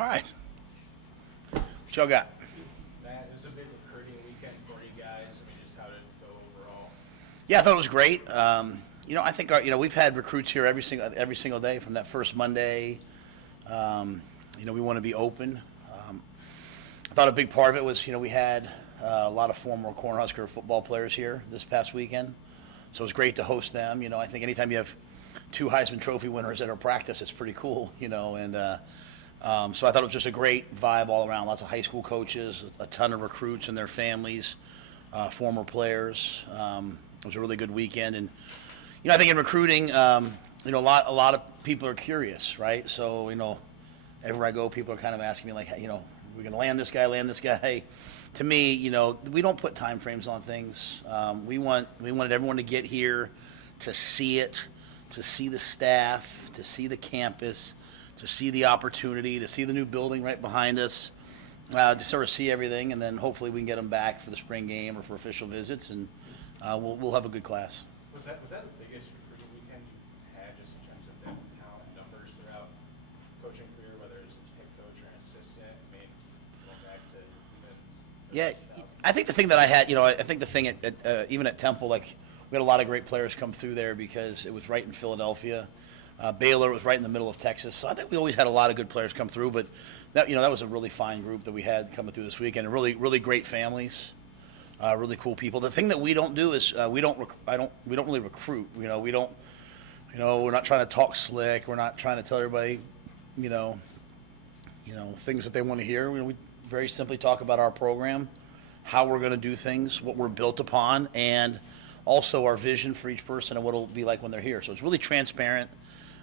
All right. What y'all got? Matt, it was a big recruiting weekend for you guys. I mean, just how did it go overall? Yeah, I thought it was great. I think we've had recruits here every single day from that first Monday. We want to be open. I thought a big part of it was, we had a lot of former Cornhusker football players here this past weekend, so it was great to host them. I think anytime you have two Heisman Trophy winners at our practice, it's pretty cool. So I thought it was just a great vibe all around. Lots of high school coaches, a ton of recruits and their families, former players. It was a really good weekend, and I think in recruiting, a lot of people are curious, right? So everywhere I go, people are kind of asking me like, we're going to land this guy. To me, we don't put time frames on things. We wanted everyone to get here, to see it, to see the staff, to see the campus, to see the opportunity, to see the new building right behind us, to sort of see everything, and then hopefully we can get them back for the spring game or for official visits, and we'll have a good class. Was that the biggest recruiting weekend you had, just in terms of depth, talent, numbers throughout coaching career, whether it's head coach or an assistant? I mean, going back to Yeah, I think the thing that I had, I think the thing even at Temple, like we had a lot of great players come through there because it was right in Philadelphia. Baylor was right in the middle of Texas, so I think we always had a lot of good players come through. But that was a really fine group that we had coming through this weekend, and really, really great families, really cool people. The thing that we don't do is we don't really recruit. We don't. We're not trying to talk slick. We're not trying to tell everybody, things that they want to hear. We very simply talk about our program, how we're going to do things, what we're built upon, and also our vision for each person and what it'll be like when they're here. So it's really transparent.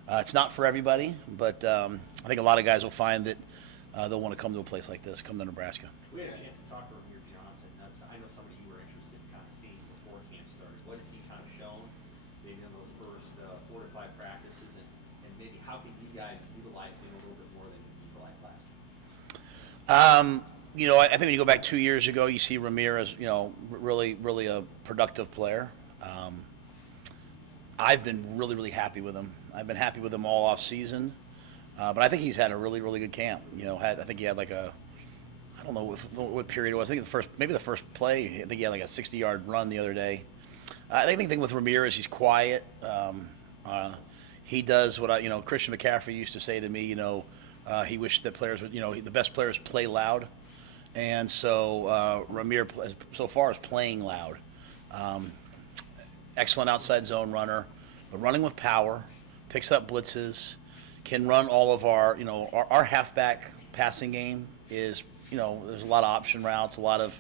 It's not for everybody, but I think a lot of guys will find that they'll want to come to a place like this, come to Nebraska. We had a chance to talk to Ramir Johnson. I know somebody you were interested in kind of seeing before camp started. What has he kind of shown maybe in those first 4 to 5 practices, and maybe how can you guys utilize him a little bit more than you utilized last year? I think when you go back 2 years ago, you see Ramir as, really, really a productive player. I've been really, really happy with him. I've been happy with him all off season, but I think he's had a really, really good camp. I think he had like I don't know what period it was. I think the first play. I think he had like a 60-yard run the other day. I think the thing with Ramir is he's quiet. He does what Christian McCaffrey used to say to me. He wished that players would, the best players play loud, and so Ramir so far is playing loud. Excellent outside zone runner, but running with power, picks up blitzes, can run all of our halfback passing game is, there's a lot of option routes, a lot of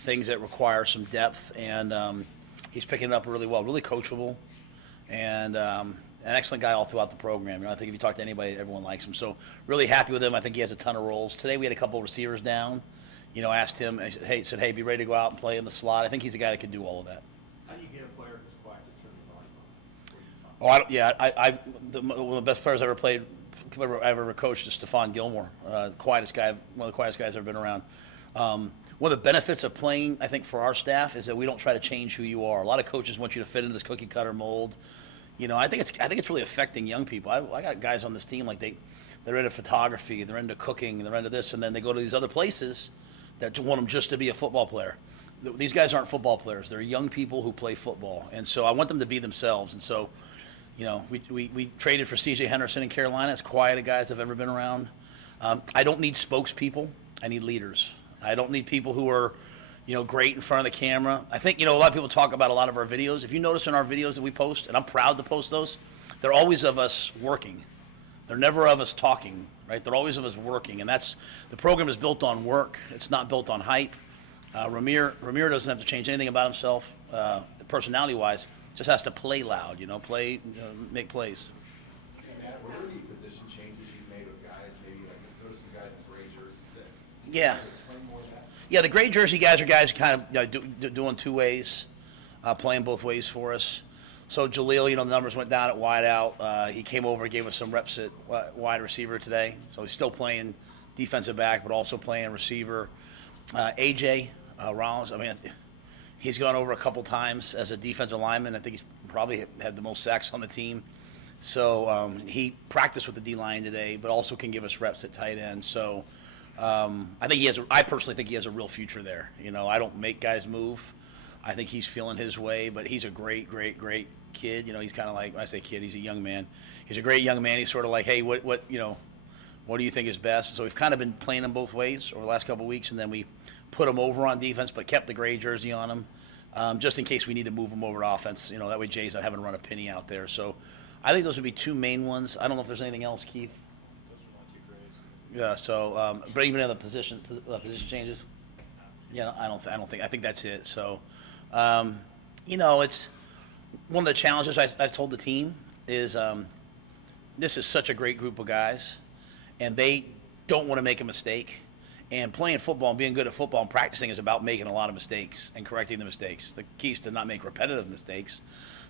things that require some depth, and he's picking it up really well, really coachable, and an excellent guy all throughout the program. I think if you talk to anybody, everyone likes him. So really happy with him. I think he has a ton of roles. Today we had a couple of receivers down. Asked him, said, hey, be ready to go out and play in the slot. I think he's a guy that could do all of that. How do you get a player who's quiet to turn the volume on? One of the best players I've ever coached is Stephon Gilmore. One of the quietest guys I've ever been around. One of the benefits of playing, I think, for our staff is that we don't try to change who you are. A lot of coaches want you to fit into this cookie cutter mold. I think it's really affecting young people. I got guys on this team like they're into photography, they're into cooking, they're into this, and then they go to these other places that want them just to be a football player. These guys aren't football players. They're young people who play football, and so I want them to be themselves. And so, we traded for C.J. Henderson in Carolina. As quiet a guy as I've ever been around. I don't need spokespeople. I need leaders. I don't need people who are, great in front of the camera. I think, a lot of people talk about a lot of our videos. If you notice in our videos that we post, and I'm proud to post those, they're always of us working. They're never of us talking, right? They're always of us working, and the program is built on work. It's not built on hype. Ramir doesn't have to change anything about himself, personality-wise. Just has to play loud, make plays. Hey, Matt, were there any position changes you've made with guys? Maybe like there were some guys in gray jerseys that. Yeah. Explain more of that. Yeah, the gray jersey guys are guys kind of doing two ways, playing both ways for us. So Jaleel, the numbers went down at wide out. He came over and gave us some reps at wide receiver today. So he's still playing defensive back, but also playing receiver. AJ Rollins, he's gone over a couple times as a defensive lineman. I think he's probably had the most sacks on the team. So he practiced with the D-line today, but also can give us reps at tight end. So I personally think he has a real future there. You know, I don't make guys move. I think he's feeling his way, but he's a great kid. You know, he's kind of like, when I say kid, he's a young man. He's a great young man. He's sort of like, hey, what do you think is best? So we've kind of been playing him both ways over the last couple of weeks, and then we put him over on defense, but kept the gray jersey on him, just in case we need to move him over to offense. You know, that way Jay's not having to run a penny out there. So I think those would be two main ones. I don't know if there's anything else, Keith. Those are my two grays. Yeah. So, but even other position changes. Yeah, I don't think. I think that's it. So, you know, it's one of the challenges I've told the team is this is such a great group of guys, and they don't want to make a mistake. And playing football and being good at football and practicing is about making a lot of mistakes and correcting the mistakes. The key is to not make repetitive mistakes.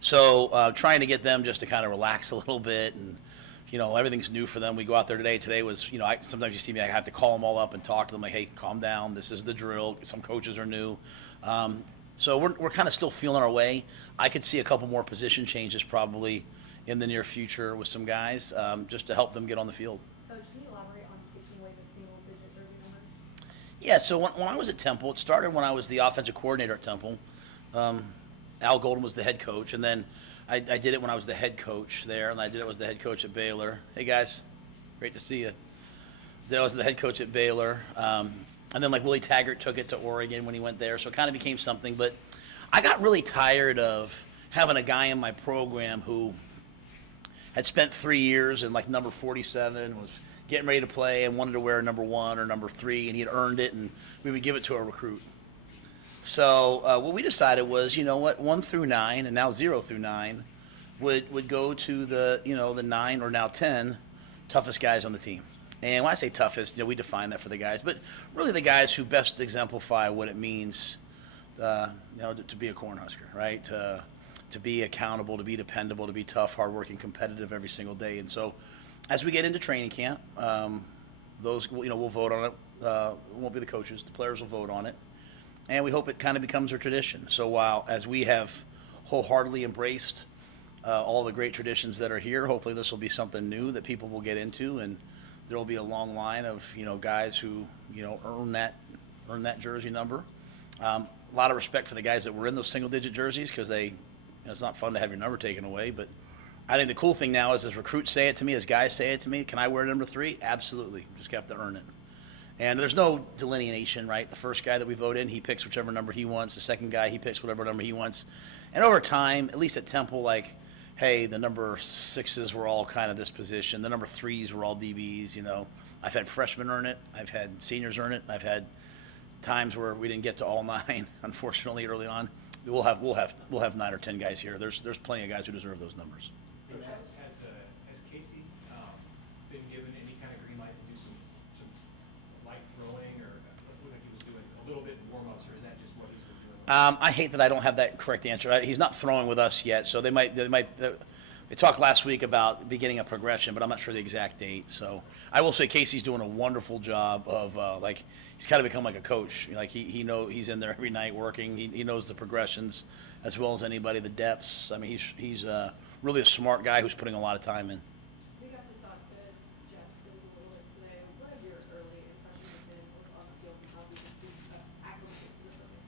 So trying to get them just to kind of relax a little bit, and you know, everything's new for them. We go out there today. Today was, you know, sometimes you see me, I have to call them all up and talk to them like, hey, calm down. This is the drill. Some coaches are new. So we're kind of still feeling our way. I could see a couple more position changes probably in the near future with some guys, just to help them get on the field. Coach, can you elaborate on taking away the single-digit jersey numbers? Yeah, so when I was at Temple, it started when I was the offensive coordinator at Temple. Al Golden was the head coach, and then I did it when I was the head coach there, and I did it as the head coach at Baylor. Hey, guys, great to see you. Then I was the head coach at Baylor. And then, like, Willie Taggart took it to Oregon when he went there, so it kind of became something. But I got really tired of having a guy in my program who had spent 3 years in, like, number 47, was getting ready to play and wanted to wear number 1 or number 3, and he had earned it, and we would give it to a recruit. So what we decided was, you know what, 1 through 9, and now 0 through 9, would go to the, you know, the 9 or now 10 toughest guys on the team. And when I say toughest, you know, we define that for the guys, but really the guys who best exemplify what it means, you know, to be a Cornhusker, right? To be accountable, to be dependable, to be tough, hardworking, competitive every single day. And so, as we get into training camp, those, you know, we'll vote on it. It won't be the coaches; the players will vote on it, and we hope it kind of becomes a tradition. So while as we have wholeheartedly embraced all the great traditions that are here, hopefully this will be something new that people will get into, and there will be a long line of, you know, guys who, you know, earn that jersey number. A lot of respect for the guys that were in those single-digit jerseys, because they, you know, it's not fun to have your number taken away. But I think the cool thing now is, as recruits say it to me, as guys say it to me, can I wear number 3? Absolutely. Just have to earn it. And there's no delineation, right? The first guy that we vote in, he picks whichever number he wants. The second guy, he picks whatever number he wants. And over time, at least at Temple, like, hey, the number 6s were all kind of this position. The number 3s were all DBs, you know. I've had freshmen earn it. I've had seniors earn it. I've had times where we didn't get to all 9, unfortunately, early on. We'll have 9 or 10 guys here. There's plenty of guys who deserve those numbers. Coach, has Casey been given any kind of green light to do some light throwing, or looked like he was doing a little bit in warm-ups, or is that just what he's been doing? I hate that I don't have that correct answer. He's not throwing with us yet, so they talked last week about beginning a progression, but I'm not sure the exact date. So I will say Casey's doing a wonderful job of like, he's kind of become like a coach. Like he's in there every night working. He knows the progressions as well as anybody, the depths. I mean, he's really a smart guy who's putting a lot of time in. We got to talk to Jeff Sims a little bit today. What have your early impressions been on the field and how he's acclimated to the building?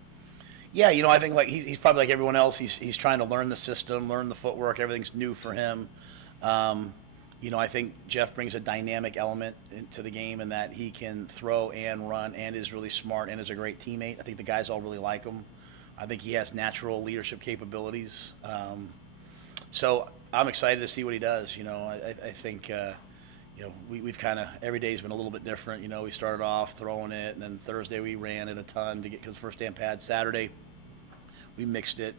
Yeah, you know, I think like he's probably like everyone else. He's trying to learn the system, learn the footwork. Everything's new for him. You know, I think Jeff brings a dynamic element into the game in that he can throw and run and is really smart and is a great teammate. I think the guys all really like him. I think he has natural leadership capabilities. So I'm excited to see what he does. You know, I think, you know, we've kind of, every day's been a little bit different. You know, we started off throwing it, and then Thursday we ran it a ton to get, because first day in pads. Saturday we mixed it.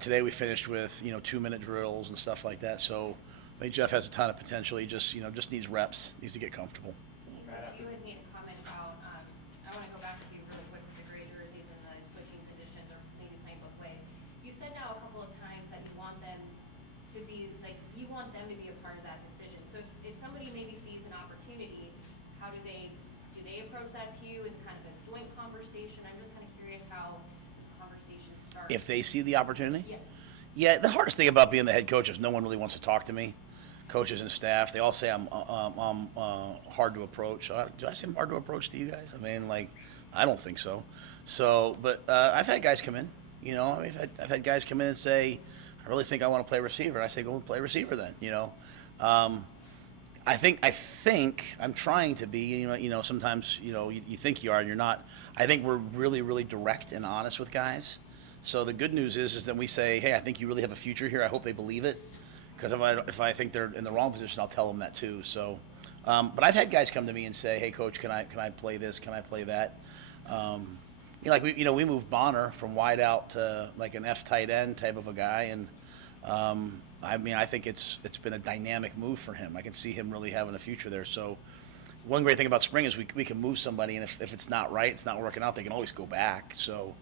Today we finished with, you know, 2-minute drills and stuff like that. So I think Jeff has a ton of potential. He just, you know, just needs reps, needs to get comfortable. You had made a comment about, I want to go back to you really quick with the gray jerseys and the switching positions, or maybe playing both ways. You said now a couple of times that you want them to be, like, you want them to be a part of that decision. So if somebody maybe sees an opportunity, how do they approach that to you? Is it kind of a joint conversation? I'm just kind of curious how those conversations start. If they see the opportunity? Yes. Yeah, the hardest thing about being the head coach is no one really wants to talk to me. coaches and staff. They all say I'm hard to approach. Do I seem hard to approach to you guys? I mean, like, I don't think so. So, but I've had guys come in. You know, I mean, I've had guys come in and say, I really think I want to play receiver. And I say, go play receiver then. You know, I think I'm trying to be. You know, sometimes you think you are and you're not. I think we're really, really direct and honest with guys. So the good news is that we say, hey, I think you really have a future here. I hope they believe it. Because if I think they're in the wrong position, I'll tell them that too. So, but I've had guys come to me and say, "Hey, coach, can I play this? Can I play that?" We moved Bonner from wide out to like an F tight end type of a guy, and I mean, I think it's been a dynamic move for him. I can see him really having a future there. So, one great thing about spring is we can move somebody, and if it's not right, it's not working out, they can always go back. So.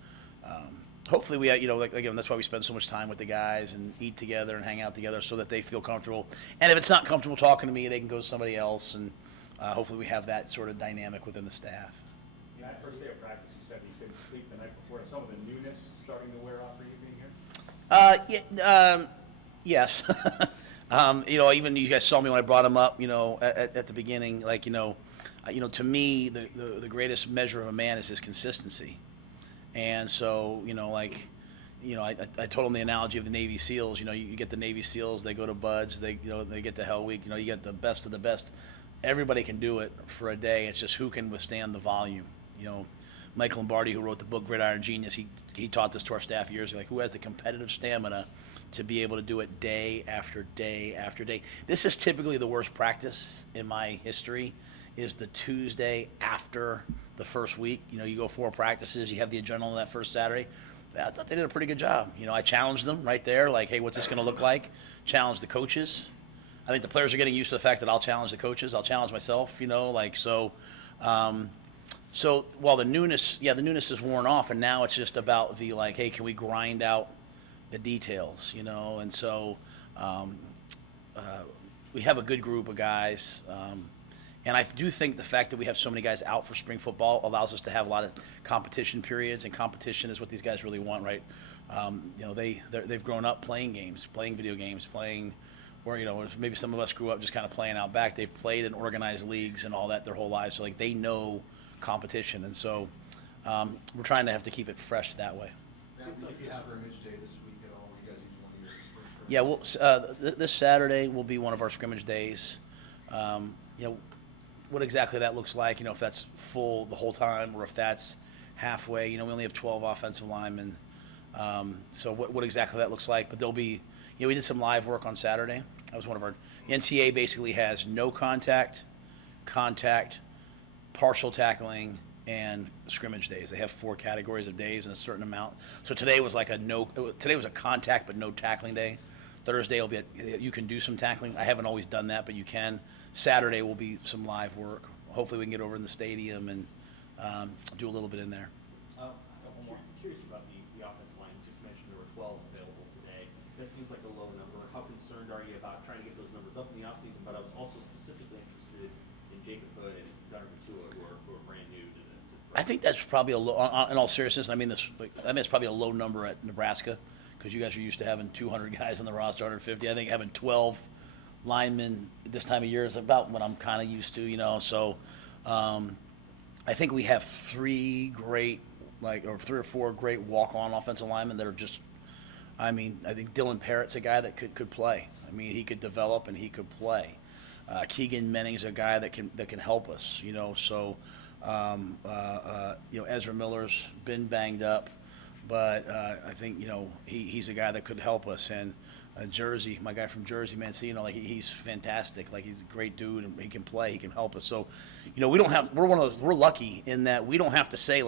Hopefully we, again, that's why we spend so much time with the guys and eat together and hang out together so that they feel comfortable. And if it's not comfortable talking to me, they can go to somebody else. And hopefully we have that sort of dynamic within the staff. Yeah, that first day of practice, you said you couldn't sleep the night before. Some of the newness starting to wear off for you being here? Yes. Even you guys saw me when I brought him up, at the beginning, to me, the greatest measure of a man is his consistency. And so, I told him the analogy of the Navy SEALs. You get the Navy SEALs, they go to Buds, they get to Hell Week. You get the best of the best. Everybody can do it for a day. It's just who can withstand the volume. Mike Lombardi, who wrote the book Gridiron Genius, he taught this to our staff years ago. Who has the competitive stamina to be able to do it day after day after day. This is typically the worst practice in my history. Is the Tuesday after the first week. You go 4 practices, you have the adrenaline that first Saturday. I thought they did a pretty good job. I challenged them right there, like, hey, what's this going to look like? Challenged the coaches. I think the players are getting used to the fact that I'll challenge the coaches. I'll challenge myself, so. So while the newness is worn off, and now it's just about the, like, hey, can we grind out the details, And so we have a good group of guys. And I do think the fact that we have so many guys out for spring football allows us to have a lot of competition periods, and competition is what these guys really want, right? They've grown up playing games, playing video games, or maybe some of us grew up just kind of playing out back. They've played in organized leagues and all that their whole lives, so like they know competition, and so we're trying to have to keep it fresh that way. Now, will you have scrimmage day this week at all? Will you guys use one of your Yeah, this Saturday will be one of our scrimmage days. What exactly that looks like, if that's full the whole time or if that's halfway. We only have 12 offensive linemen. So what exactly that looks like. But there'll be, we did some live work on Saturday. That was one of our, the NCAA basically has no contact, partial tackling, and scrimmage days. They have 4 categories of days and a certain amount. So today was today was a contact but no tackling day. Thursday will be you can do some tackling. I haven't always done that, but you can. Saturday will be some live work. Hopefully we can get over in the stadium and do a little bit in there. I'm curious about the offensive line. You just mentioned there were 12 available today. That seems like a low number. How concerned are you about trying to get those numbers up in the offseason? But I was also specifically interested in Jacob Hood and Gunnar Matua, who are brand new to the I think that's probably a low, in all seriousness, it's probably a low number at Nebraska, because you guys are used to having 200 guys on the roster, 150. I think having 12 linemen this time of year is about what I'm kind of used to, So I think we have 3 or 4 great walk-on offensive linemen that are just, I think Dylan Parrott's a guy that could play. He could develop and he could play. Keegan Menning's a guy that can help us, So Ezra Miller's been banged up, but I think he's a guy that could help us. And Jersey, my guy from Jersey, Mancino, he's fantastic. He's a great dude, and he can play. He can help us. So, we're lucky in that we don't have to say,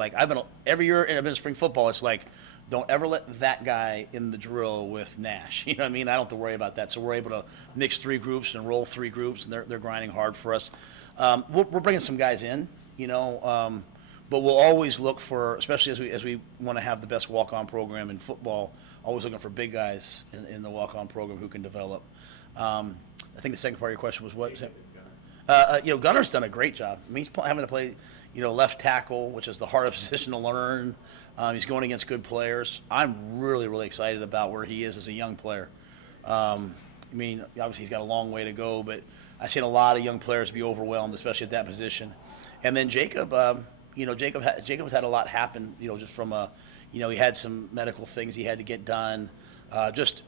every year I've been in spring football, it's like, don't ever let that guy in the drill with Nash. I don't have to worry about that. So we're able to mix 3 groups and roll 3 groups, and they're grinding hard for us. We're bringing some guys in, but we'll always look for, especially as we want to have the best walk-on program in football, always looking for big guys in the walk-on program who can develop. I think the second part of your question was what? Gunner's done a great job. He's having to play, left tackle, which is the hardest position to learn. He's going against good players. I'm really, really excited about where he is as a young player. I mean, obviously he's got a long way to go, but I've seen a lot of young players be overwhelmed, especially at that position. And then Jacob, Jacob's had a lot happen, just from he had some medical things he had to get done.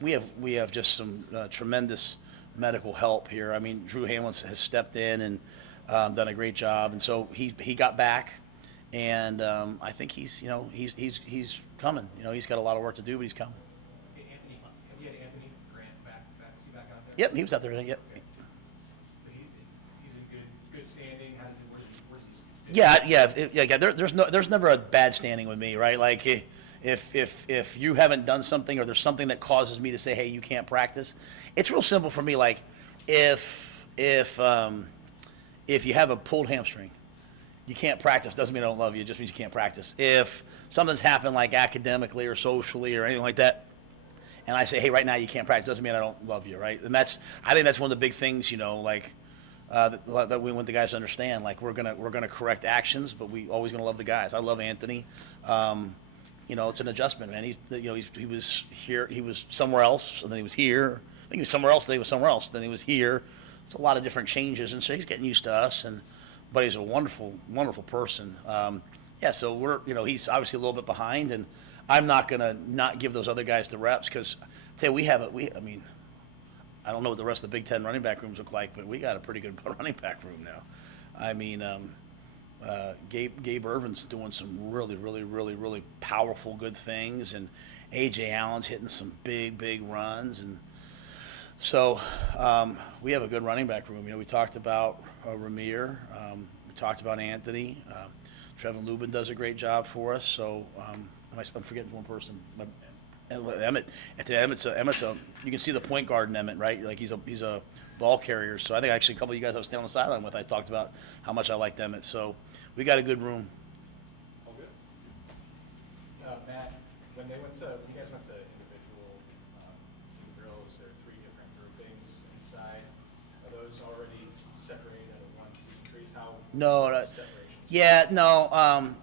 We have just some tremendous medical help here. I mean, Drew Hamlin has stepped in and done a great job, and so he got back, and I think he's coming. He's got a lot of work to do, but he's coming. Hey, Anthony, have you had Anthony Grant back? Was he back out there? Yep, he was out there. Yep. He's in good standing. Where's he? Yeah. There's never a bad standing with me, right? Like if you haven't done something or there's something that causes me to say, hey, you can't practice, it's real simple for me. Like if you have a pulled hamstring, you can't practice. Doesn't mean I don't love you. It just means you can't practice. If something's happened like academically or socially or anything like that, and I say, hey, right now you can't practice, doesn't mean I don't love you, right? And I think that's one of the big things, that we want the guys to understand. Like we're gonna correct actions, but we always gonna love the guys. I love Anthony. It's an adjustment, man. He was here, he was somewhere else, and then he was here. I think he was somewhere else, then he was somewhere else, then he was here. It's a lot of different changes, and so he's getting used to us. But he's a wonderful, wonderful person. So he's obviously a little bit behind, and I'm not gonna not give those other guys the reps because, I don't know what the rest of the Big Ten running back rooms look like, but we got a pretty good running back room now. I mean, Gabe Irvin's doing some really, really, really, really powerful, good things, and A.J. Allen's hitting some big, big runs, and so we have a good running back room. We talked about Ramir, we talked about Anthony. Trevin Lubin does a great job for us. So I'm forgetting one person. Emmett. Emmett's you can see the point guard in Emmett, right? Like he's a ball carrier. So I think actually a couple of you guys I was standing on the sideline with, I talked about how much I liked Emmett. So we got a good room. Oh, good. Matt, when you guys went to individual team drills, there are 3 different groupings inside. Are those already separated at a 1, 2, 3? How? No. Separations? Yeah, no.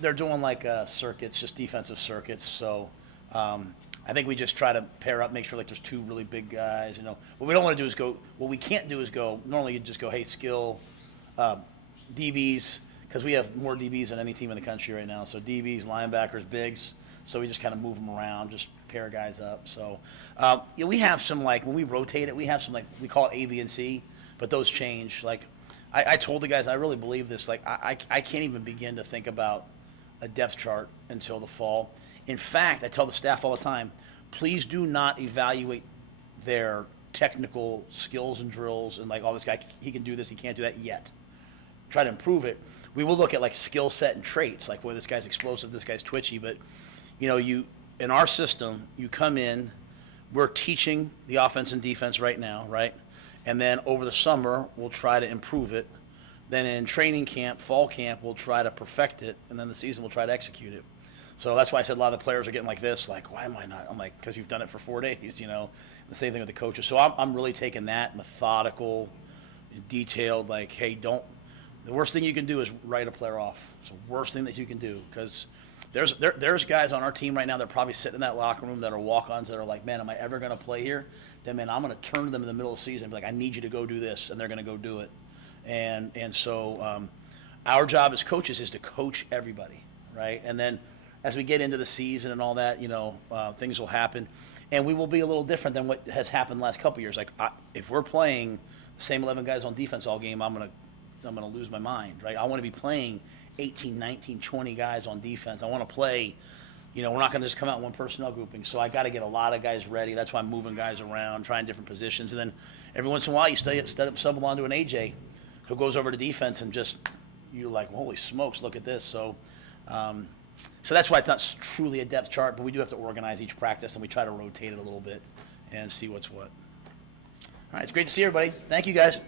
They're doing like circuits, just defensive circuits. So. I think we just try to pair up, make sure like there's 2 really big guys. What we don't want to do is go. What we can't do is go. Normally you just go, hey, skill, DBs, because we have more DBs than any team in the country right now. So DBs, linebackers, bigs. So we just kind of move them around, just pair guys up. So we have some when we rotate it, we have some we call it A, B, and C, but those change. Like I told the guys, I really believe this. Like I can't even begin to think about a depth chart until the fall. In fact, I tell the staff all the time, please do not evaluate their technical skills and drills and oh, this guy, he can do this, he can't do that yet. Try to improve it. We will look at skill set and traits, where this guy's explosive, this guy's twitchy, but in our system, you come in, we're teaching the offense and defense right now, right? And then over the summer, we'll try to improve it. Then in training camp, fall camp, we'll try to perfect it, and then the season we'll try to execute it. So that's why I said a lot of the players are getting like this, why am I not? I'm like, because you've done it for 4 days, The same thing with the coaches. So I'm really taking that methodical, detailed, hey, the worst thing you can do is write a player off. It's the worst thing that you can do because there's guys on our team right now that are probably sitting in that locker room that are walk-ons that are like, man, am I ever going to play here? Then, man, I'm going to turn to them in the middle of the season and be like, I need you to go do this, and they're going to go do it. And so our job as coaches is to coach everybody, right? And then as we get into the season and all that, things will happen, and we will be a little different than what has happened the last couple of years. If we're playing the same 11 guys on defense all game, I'm gonna lose my mind, right? I want to be playing 18, 19, 20 guys on defense. I want to play. We're not going to just come out in one personnel grouping. So I got to get a lot of guys ready. That's why I'm moving guys around, trying different positions, and then every once in a while you stumble onto an AJ who goes over to defense and just you're like, holy smokes, look at this. So. So that's why it's not truly a depth chart, but we do have to organize each practice, and we try to rotate it a little bit and see what's what. All right, it's great to see everybody. Thank you, guys.